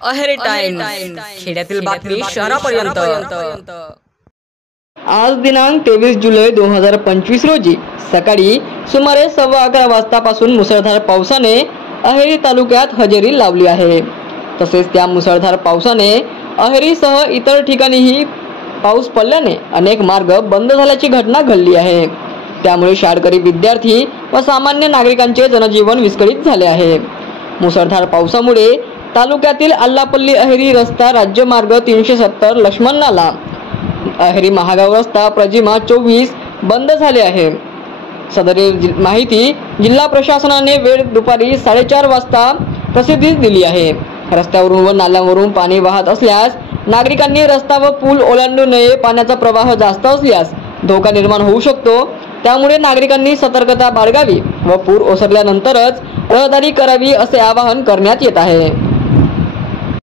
Aheri times, खेड्यातील बातमी शहरापर्यंत। आज दिनांक 23 जुलै 2025 रोजी सकाळी सुमारे 11:15 वाजतापासून मुसळधार पावसाने अहेरी तालुक्यात हजेरी लावली आहे। तसेच त्या मुसळधार पावसाने अहेरीसह इतर ठिकाणीही पाऊस पडल्याने अनेक मार्ग बंद झाल्याची घटना घडली आहे। त्यामुळे शाळकरी विद्यार्थी व सामान्य नागरिकांचे जनजीवन विस्कळीत झाले आहे। मुसळधार पावसामुळे तालुक्यातील अल्लापल्ली अहेरी रस्ता, राज्यमार्ग 370 लक्ष्मण नाला, अहेरी महागाव रस्ता प्रजिमा 24 बंद झाले आहे। सदरील माहिती जिल्हा प्रशासनाने वेळ दुपारी 4:30 वाजता प्रसिद्धीस दिली आहे। रस्त्यावरून व नाल्यांवरून पाणी वाहत असल्यास नागरिकांनी रस्ता व पूल ओलांडू नये। पाण्याचा प्रवाह जास्त असल्यास धोका निर्माण होऊ शकतो, त्यामुळे नागरिकांनी सतर्कता बाळगावी व पूर ओसरल्यानंतरच रहदारी करावी असे आवाहन करण्यात येत आहे।